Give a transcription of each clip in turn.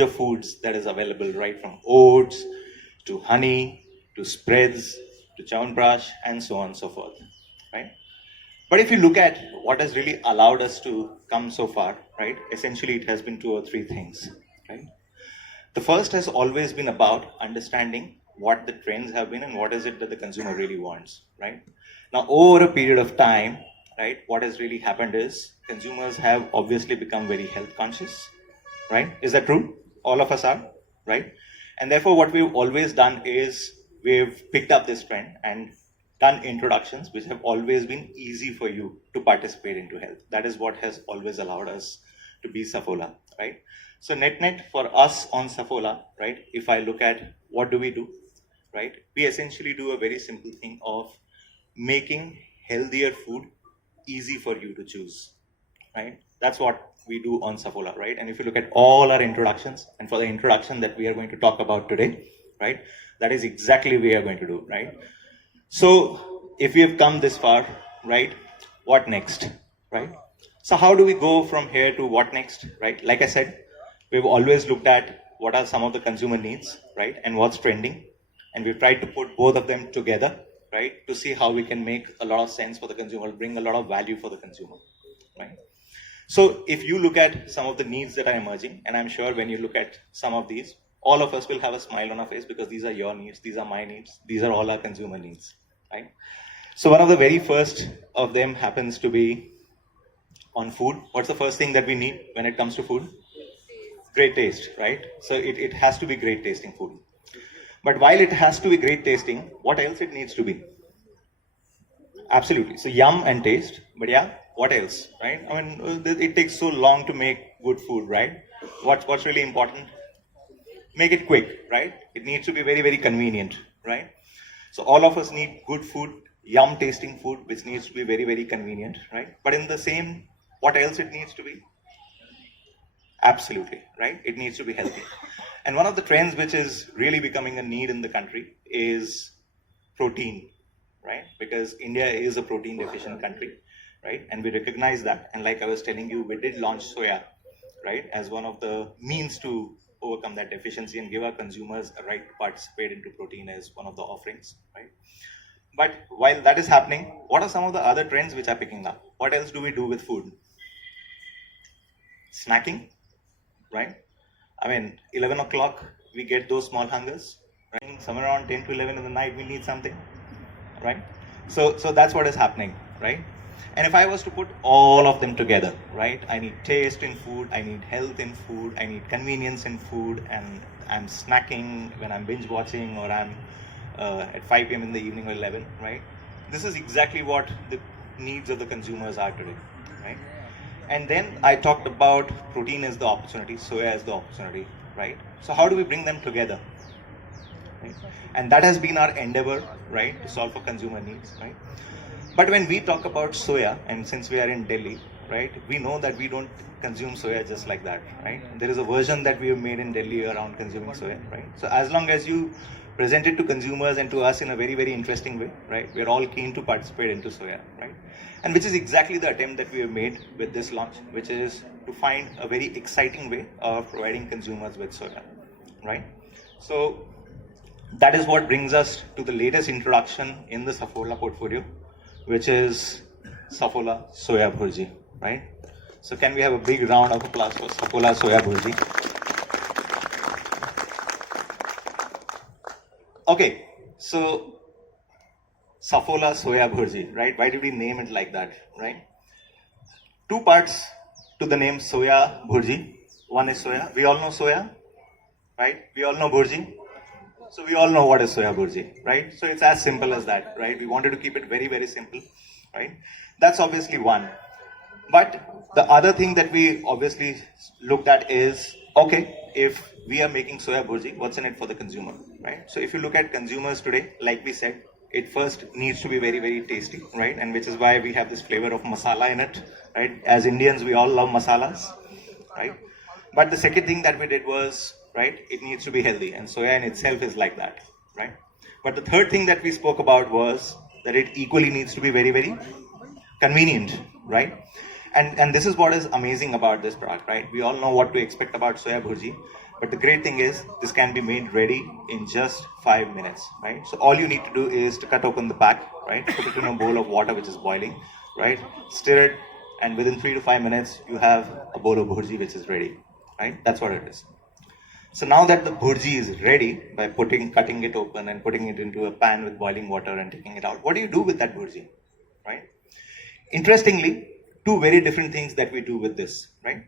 of foods that is available, right from oats to honey to spreads to chyawanprash and so on and so forth, right? But if you look at what has really allowed us to come so far, right, essentially it has been two or three things, right? The first has always been about understanding what the trends have been and what is it that the consumer really wants, right? Now, over a period of time, right, what has really happened is consumers have obviously become very health conscious, right? Is that true? All of us are, right? And therefore, what we've always done is we've picked up this trend and done introductions which have always been easy for you to participate into health. That is what has always allowed us to be Safola, right? So net for us on Safola, right? If I look at what do we do, right? We essentially do a very simple thing of making healthier food easy for you to choose, right? That's what we do on Safola, right? And if you look at all our introductions, and for the introduction that we are going to talk about today, right? That is exactly what we are going to do, right? So if we have come this far, right? What next, right? So how do we go from here to what next, right? Like I said, we've always looked at what are some of the consumer needs, right? And what's trending. And we've tried to put both of them together, right? To see how we can make a lot of sense for the consumer, bring a lot of value for the consumer, right? So if you look at some of the needs that are emerging, and I'm sure when you look at some of these, all of us will have a smile on our face because these are your needs, these are my needs, these are all our consumer needs, right? So one of the very first of them happens to be on food. What's the first thing that we need when it comes to food? Great taste, right? So it has to be great tasting food. But while it has to be great tasting, what else it needs to be? Absolutely. So yum and taste, but yeah, what else, right? I mean, it takes so long to make good food, right? What's really important? Make it quick, right? It needs to be very, very convenient, right? So all of us need good food, yum tasting food, which needs to be very, very convenient, right? But in the same, what else it needs to be? Absolutely, right? It needs to be healthy. And one of the trends which is really becoming a need in the country is protein, right? Because India is a protein deficient country, right? And we recognize that. And like I was telling you, we did launch Soya, right? As one of the means to overcome that deficiency and give our consumers a right to participate into protein as one of the offerings, right? But while that is happening, what are some of the other trends which are picking up? What else do we do with food? Snacking, right? I mean, 11 o'clock, we get those small hungers, right? Somewhere around 10 to 11 in the night, we need something, right? So that's what is happening, right? And if I was to put all of them together, right? I need taste in food, I need health in food, I need convenience in food, and I'm snacking when I'm binge watching or I'm at 5 p.m. in the evening or 11, right? This is exactly what the needs of the consumers are today, right? And then I talked about protein is the opportunity, soya is the opportunity, right? So how do we bring them together? Right? And that has been our endeavor, right, to solve for consumer needs, right? But when we talk about soya, and since we are in Delhi, right, we know that we don't consume soya just like that, right? There is a version that we have made in Delhi around consuming soya, right? So as long as you present it to consumers and to us in a very, very interesting way, right, we're all keen to participate into soya, right? And which is exactly the attempt that we have made with this launch, which is to find a very exciting way of providing consumers with soya, right? So that is what brings us to the latest introduction in the Safola portfolio, which is Safola Soya Bhurji, right? So can we have a big round of applause for Safola Soya Bhurji? Okay, so Safola Soya Bhurji, right? Why did we name it like that, right? Two parts to the name Soya Bhurji. One is soya. We all know soya, right? We all know Bhurji. So we all know what is Soya Bhurji, right? So it's as simple as that, right? We wanted to keep it very, very simple, right? That's obviously one. But the other thing that we obviously looked at is, okay, if we are making Soya Bhurji, what's in it for the consumer, right? So if you look at consumers today, like we said, it first needs to be very, very tasty, right? And which is why we have this flavor of masala in it, right? As Indians, we all love masalas, right? But the second thing that we did was, right, it needs to be healthy, and soya in itself is like that, right? But the third thing that we spoke about was that it equally needs to be very, very convenient, right? And this is what is amazing about this product, right? We all know what to expect about Soya Bhurji, But the great thing is this can be made ready in just 5 minutes, right? So all you need to do is to cut open the pack, right? Put it in a bowl of water which is boiling, right? Stir it, and within 3 to 5 minutes you have a bowl of bhurji which is ready, right? That's what it is. So now that the bhurji is ready by cutting it open and putting it into a pan with boiling water and taking it out, what do you do with that bhurji, right? Interestingly, two very different things that we do with this, right?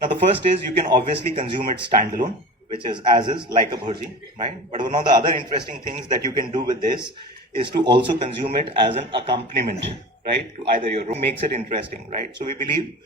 Now the first is you can obviously consume it standalone, which is as is like a bhurji, right? But one of the other interesting things that you can do with this is to also consume it as an accompaniment, right? To either your room makes it interesting, right? So we believe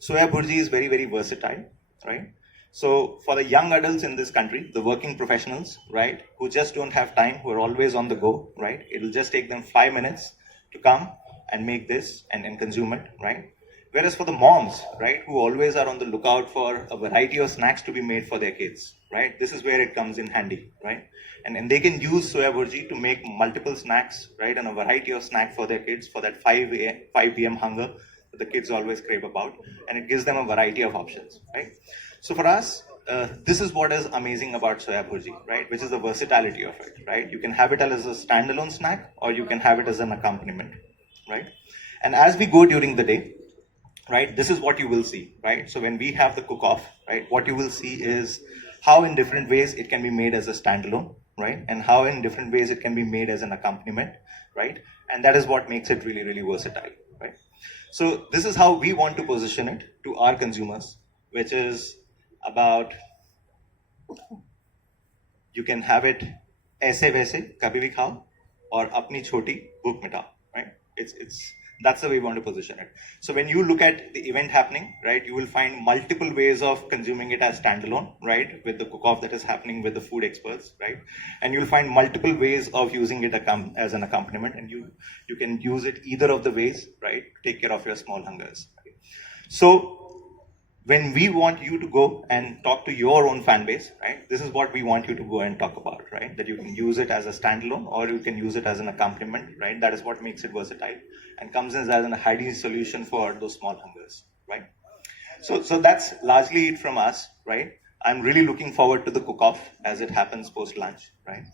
soya bhurji is very, very versatile, right? So for the young adults in this country, the working professionals, right, who just don't have time, who are always on the go, right, it'll just take them 5 minutes to come and make this and consume it, right? Whereas for the moms, right, who always are on the lookout for a variety of snacks to be made for their kids, right, this is where it comes in handy, right? And they can use soya bhurji to make multiple snacks, right, and a variety of snack for their kids for that 5 p.m. hunger that the kids always crave about, and it gives them a variety of options, right? So for us, this is what is amazing about soya bhurji, right? Which is the versatility of it, right? You can have it as a standalone snack, or you can have it as an accompaniment, right? And as we go during the day, right, this is what you will see, right? So when we have the cook-off, right, what you will see is how in different ways it can be made as a standalone, right? And how in different ways it can be made as an accompaniment, right? And that is what makes it really, really versatile, right? So this is how we want to position it to our consumers, which is about you can have it aise वैसे कभी भी खाओ और अपनी छोटी भूख मिटाओ, right? It's that's the way we want to position it. So when you look at the event happening, right, you will find multiple ways of consuming it as standalone, right, with the cook-off that is happening with the food experts, right, and you'll find multiple ways of using it as an accompaniment, and you can use it either of the ways, right, to take care of your small hungers. Right? So when we want you to go and talk to your own fan base, right, this is what we want you to go and talk about, right, that you can use it as a standalone or you can use it as an accompaniment, right, that is what makes it versatile and comes in as a handy solution for those small hungers, right. So that's largely it from us, right. I'm really looking forward to the cook-off as it happens post-lunch, right,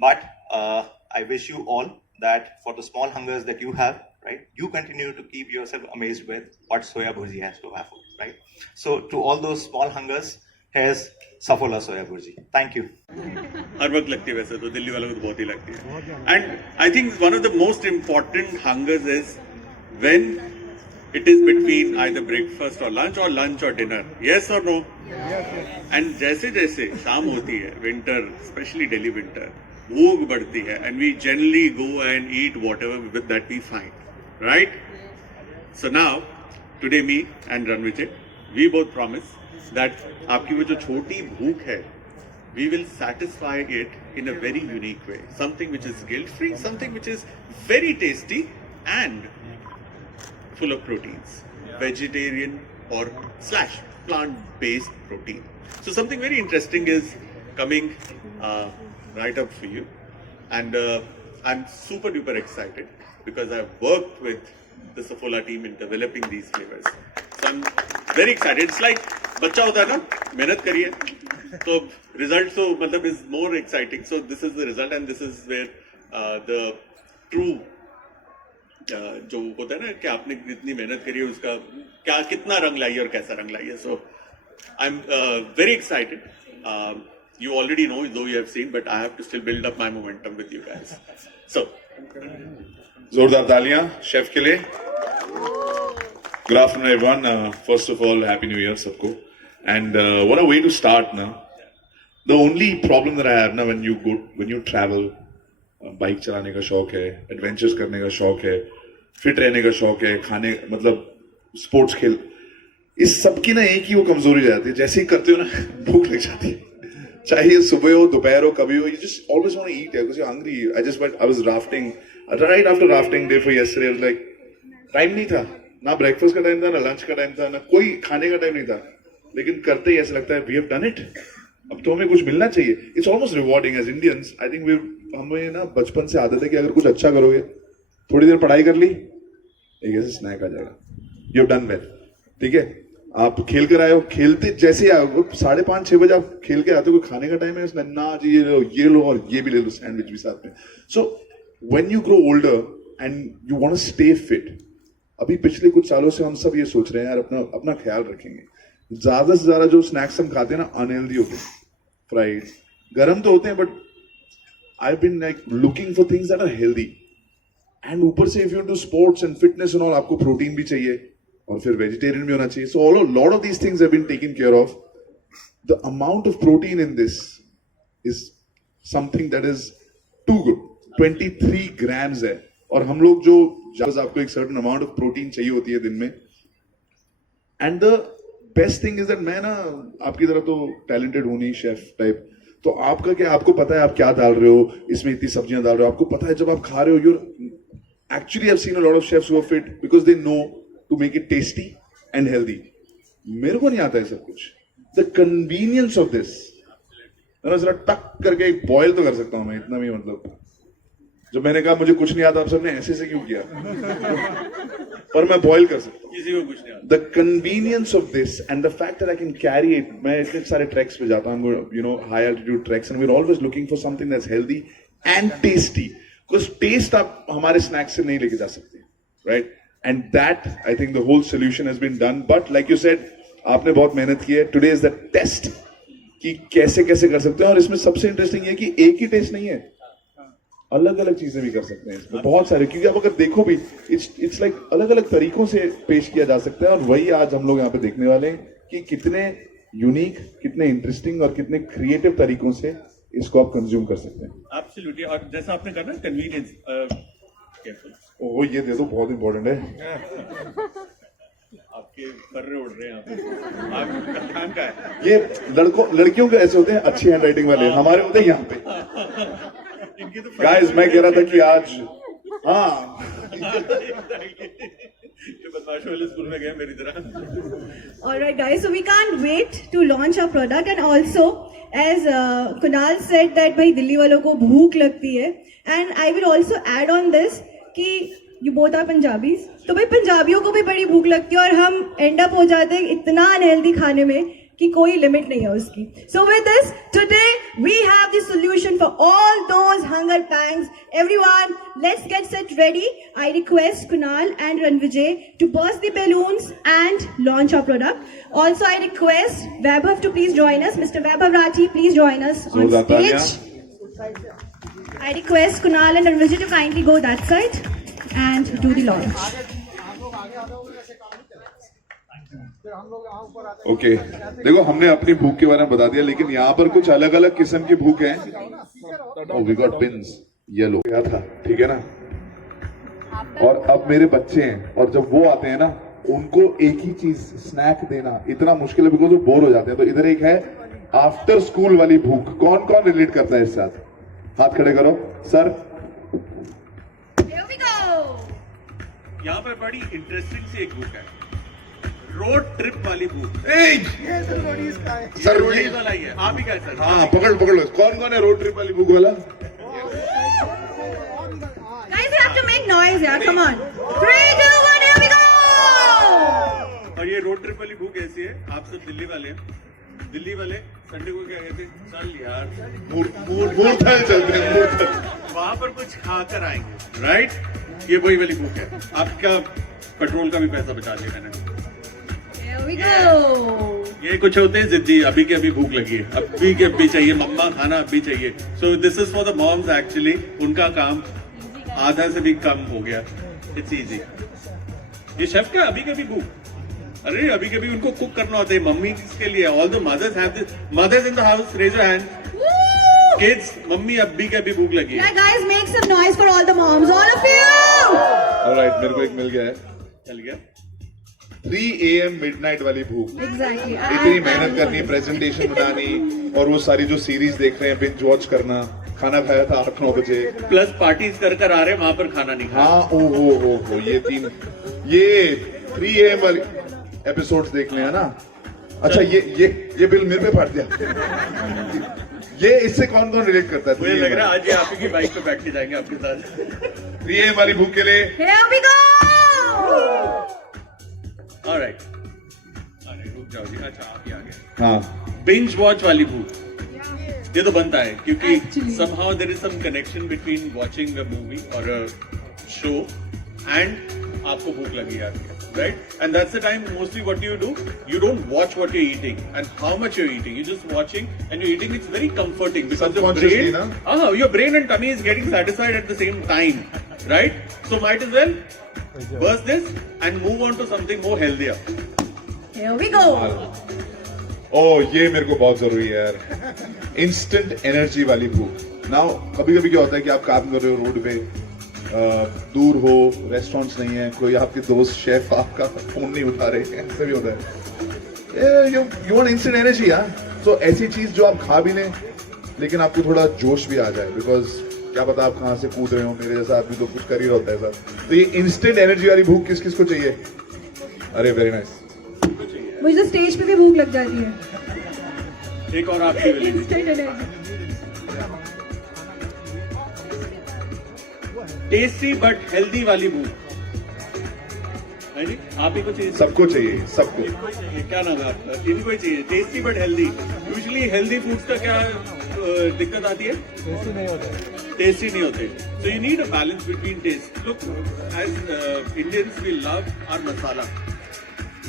but I wish you all that for the small hungers that you have, right, you continue to keep yourself amazed with what soya bhurji has to offer, right. So to all those small hungers, here's Safola soya bhurji. Thank you. हर वक्त लगती है वैसे तो दिल्ली वालों को तो बहुत ही लगती है and I think one of the most important hungers is when it is between either breakfast और लंच और डिनर यस और नो एंड जैसे जैसे शाम होती है विंटर स्पेशली दिल्ली विंटर भूख बढ़ती है and we generally go and eat whatever with that we find right so now today me and Ranvijay we both promise that आपकी वो जो छोटी भूख है we will satisfy it in a very unique way. Something which is guilt-free, something which is very tasty and full of proteins. Vegetarian or / plant-based protein. So something very interesting is coming right up for you. And I'm super duper excited because I've worked with the Safola team in developing these flavors. So I'm very excited. It's like बच्चा होता है ना मेहनत करिए तो result तो मतलब is more exciting so this is the result and this is where the true जो होता है ना कि आपने कितनी मेहनत करी है उसका क्या कितना रंग लाइए और कैसा रंग लाइए so I am very excited you already know though you have seen but I have to still build up my momentum with you guys so जोरदार तालियां शेफ के लिए good afternoon everyone first of all happy new year सबको and what a way to start now. The only problem that I have now when you travel, bike चलाने का शौक है, adventures करने का शौक है, फिट रहने का शौक है, खाने मतलब स्पोर्ट्स खेल, इस सब की ना एक ही वो कमजोरी जाती है, जैसे ही करते हो ना भूख लग जाती है, चाहे ये सुबह हो दोपहर हो कभी हो, you just always want to eat because you're hungry. I was rafting right after rafting day for yesterday. I was like time नहीं था, ना ब्रेकफास्ट का टाइम था, ना लंच का टाइम था, ना कोई खाने का टाइम नहीं था, लेकिन करते ही ऐसा लगता है वी हैव डन इट, अब तो हमें कुछ मिलना चाहिए. It's almost rewarding as Indians. I think हमें ना बचपन से आदत है कि अगर कुछ अच्छा करोगे, थोड़ी देर पढ़ाई कर ली, एक ऐसे स्नैक आ जाएगा, यू हैव डन वेल, ठीक है. आप खेल कर आए हो, खेलते जैसे ही आओ 5:30-6 बजे आप खेल के आते हो, खाने का टाइम है ना जी, ये लो और ये भी ले लो, सैंडविच भी साथ में. So when you grow older and you want to stay fit, अभी पिछले कुछ सालों से हम सब ये सोच रहे हैं यार अपना ख्याल रखेंगे. ज्यादा से ज्यादा जो स्नैक्स हम खाते हैं ना अनहेल्दी होते हैं, फ्राइड, गर्म तो होते हैं, but I been like looking for things that are healthy. And ऊपर से if you do sports and fitness and all, आपको प्रोटीन भी चाहिए और फिर वेजिटेरियन भी होना चाहिए. So all lot of these things have been taken care of. The amount of protein in this is something that is too good. 23 grams है, और हम लोग जो आपको एक सर्टेन अमाउंट ऑफ प्रोटीन चाहिए होती है दिन में. And the best thing is that मैं ना आपकी तरह तो टैलेंटेड हूं नहीं शेफ टाइप, तो आपका क्या, आपको पता है आप क्या डाल रहे हो, इसमें इतनी सब्जियां डाल रहे हो, आपको पता है जब आप खा रहे हो. Your actually I have seen a lot of chefs who are fit because they know to make it tasty and healthy. मेरे को नहीं आता है सब कुछ. द कन्वीनियंस ऑफ दिस, जरा टक करके बॉयल तो कर सकता हूं मैं, इतना भी मतलब. जब मैंने कहा मुझे कुछ नहीं आता, आप सबने ऐसे से क्यों किया? पर मैं बॉयल कर सकता हूँ. किसी को कुछ नहीं आता. The convenience of this and the fact that I can carry it. मैं इतने सारे ट्रैक्स पे जाता हूँ, you know, high altitude tracks, and we are always looking for something that's healthy and tasty. Because taste आप हमारे snacks से नहीं लेके जा सकते, right? And that I think the whole solution has been done. But like you said, आपने बहुत मेहनत की है. टुडे इज द टेस्ट कि कैसे कैसे कर सकते हैं. और इसमें सबसे इंटरेस्टिंग ये कि एक ही टेस्ट नहीं है, अलग अलग चीजें भी कर सकते हैं इसमें, बहुत सारे. क्योंकि आप अगर देखो भी, इट्स लाइक अलग अलग तरीकों से पेश किया जा सकता है. और वही आज हम लोग यहाँ पे देखने वाले हैं कि कितने यूनिक, कितने इंटरेस्टिंग और कितने क्रिएटिव तरीकों से इसको आप कंज्यूम कर सकते हैं. एब्सोल्युटली. और जैसा आपने कहा ना, कन्वीनियंस. ओ ये दे दो, बहुत इंपॉर्टेंट है. आपके कर्रे उड़ रहे हैं आपका ध्यान का है. ये लड़कियों के ऐसे होते हैं अच्छी हैंड राइटिंग वाले, हमारे होते हैं यहाँ पे. गाइस, मैं कह रहा था कि आज बदमाश वाले स्कूल में गए मेरी तरह. Alright guys, so we can't wait to launch our product, and also as Kunal said that भाई दिल्ली वालों को भूख लगती है, and I will also add on this कि you both are Punjabis, तो भाई पंजाबियों को भी बड़ी भूख लगती है और हम end up हो जाते हैं इतना अनहेल्दी खाने में कि कोई लिमिट नहीं है उसकी. So with this, today we have the solution for all those hunger pangs. Everyone, let's get set ready. I request Kunal and Rannvijay to burst the balloons and launch our product. Also, I request Vaibhav to please join us. Mr. Vaibhav Rathi, please join us on stage. I request Kunal and Rannvijay to kindly go that side and do the launch. Okay, देखो हमने अपनी भूख के बारे में बता दिया, लेकिन यहाँ पर कुछ अलग अलग किस्म की भूख है. वी गॉट पिन्स, येलो क्या था, ठीक है ना. और अब मेरे बच्चे हैं, और जब वो आते हैं ना, उनको एक ही चीज स्नैक देना इतना मुश्किल है बिकॉज वो बोर हो जाते हैं. तो इधर एक है आफ्टर स्कूल वाली भूख. कौन कौन रिलेट करता है इस साथ? हाथ खड़े करो सर. यहाँ पर बड़ी इंटरेस्टिंग सी एक भूख है, रोड ट्रिप वाली भूख. सर वाला ही है. आप ही क्या है सर? हाँ, पकड़ लो. कौन कौन है रोड ट्रिप वाली भूख वाला? Guys, you have to make noise, यार. Come on. 3, 2, 1, here we go. और ये रोड ट्रिप वाली भूख ऐसी है, आप सब दिल्ली वाले हैं. दिल्ली वाले संडे को क्या कहते हैं? चल यार मूर्थल चलते हैं, वहां पर कुछ खाकर आएंगे, राइट? ये वही वाली भूख है. आपका पेट्रोल का भी पैसा बचा लिया मैंने. Here we go. ये कुछ होते हैं जिद्दी, अभी के अभी भूख लगी है, अभी के अभी चाहिए, मम्मा खाना अभी चाहिए. So this is for the moms. Actually उनका काम आधा से भी कम हो गया. It's easy. ये शेफ का अभी के अभी भूख. अरे अभी के अभी उनको कुक करना होता है. मम्मी के लिए all the mothers have this. Mothers in the house, raise your hand. Kids, मम्मी अभी के अभी भूख लगी है. Yeah, guys, make some noise for all the moms, all of you. Alright, मेरे को एक मिल गया है. चल गया. 3 AM मिडनाइट वाली भूख. Exactly. इतनी मेहनत करनी, प्रेजेंटेशन बनानी, और वो सारी जो सीरीज देख रहे हैं, बिंज वॉच करना. खाना खाया था 8-9 बजे, प्लस पार्टीज कर आ रहे हैं, वहां पर खाना नहीं खाया. हाँ, ओ ये 3 AM वाली एपिसोड्स देख ले, है ना. अच्छा, ये बिल मेरे पे फाड़ दिया. ये इससे कौन कौन रिलेट करता है? मुझे लग रहा है आज ये आप ही की बाइक पे बैठ के जाएंगे आपके साथ. 3 AM वाली भूख के लिए Here we go. ऑलराइट. जाओ जी, अच्छा आप ही आ गए। हाँ बिंज वॉच वाली भूख ये तो बनता है क्योंकि Actually. somehow there is some connection between watching a movie or a show and आपको भूख लगी आती है, right? And that's the time mostly what you do, you don't watch what you're eating and how much you're eating. You're just watching and you're eating. It's very comforting because your Subconsciously, brain, na? your brain and tummy is getting satisfied at the same time, right? So might as well burst this and move on to something more healthier. Here we go. ओ ये मेरे को बहुत जरूरी है यार, instant energy वाली भूख। Now कभी कभी क्या होता है कि आप काम कर रहे हो रोड पे, दूर हो, रेस्टोरेंट्स नहीं है, कोई आपके दोस्त शेफ आपका फोन नहीं उठा रहे हैं, ऐसा भी होता है। यू वांट इंस्टेंट एनर्जी यार, तो ऐसी चीज जो आप खा भी लें लेकिन आपको थोड़ा जोश भी आ जाए, बिकॉज क्या पता आप कहाँ से कूद रहे हो, मेरे जैसा आदमी तो कुछ कर ही होता है सर। तो ये इंस्टेंट एनर्जी वाली भूख किस किस को चाहिए? अरे वेरी नाइस। मुझे तो स्टेज पे भी भूख लग जाती है। एक और आपकी वाली Instant energy. Tasty but healthy वाली भूख है जी, आप ही को चाहिए? सबको चाहिए, सबको। इनको चाहिए, क्या नाम है आपका? इनको ही चाहिए, tasty but healthy. Usually healthy foods का क्या दिक्कत आती है? टेस्टी नहीं होते। So you need a balance between taste. Look, as Indians we love our masala.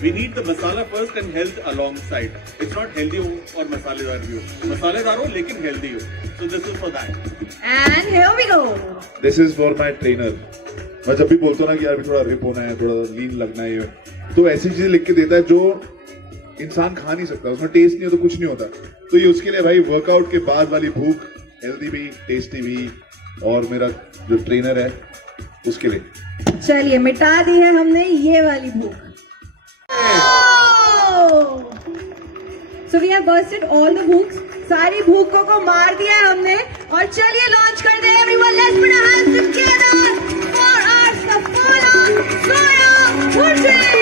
We need the masala first and health alongside. It's not healthy हो और मसालेदार भी हो, मसालेदार हो लेकिन healthy हो. So this is for that. And here we go. This is for my trainer. मैं जब भी बोलता हूँ ना कि यार अभी थोड़ा रिप होना है, थोड़ा लीन लगना है, तो ऐसी चीजें लिख के देता है जो इंसान खा नहीं सकता, उसमें टेस्ट नहीं हो तो कुछ नहीं होता। तो ये उसके लिए भाई वर्कआउट के बाद वाली भूख, हेल्दी भी, टेस्टी भी, और मेरा जो ट्रेनर है उसके लिए। चलिए मिटा दी है हमने ये वाली भूख। So we have bursted all the books. सारी भूखों को मार दिया है हमने और चलिए लॉन्च कर दे। Everyone, let's put our hands together for our Safola Soya Bhurji.